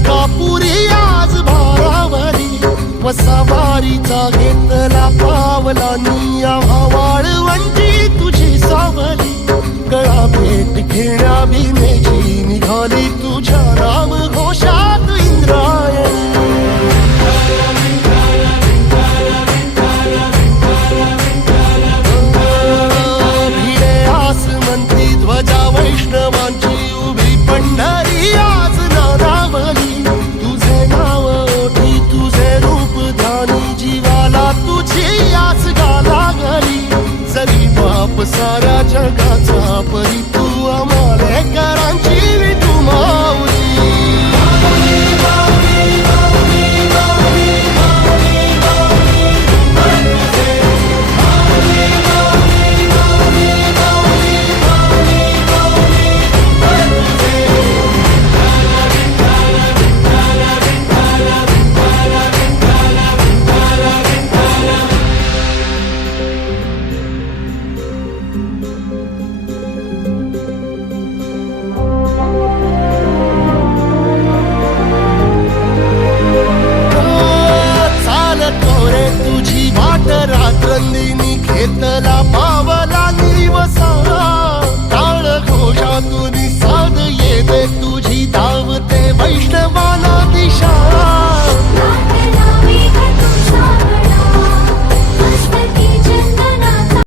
अंकापुरी आज भारावरी वसावारीचा घेतला पावला निया वाळवंटी तुझी सावली गळा भेट घेण्या भीमेची निघाली तुझ्या राम घोषात इंद्रायणी भिडे आसमंती ध्वजा वैष्णवांची उभी पंढरी आज नारावली तुझे नाव ओठी तुझे रूप ध्यानी जीवाला तुझी आस गाला गली जरी बाप साऱ्या जगाचा परी तू आमालेकरांची विठू माऊली रात्रंदिनी घेतला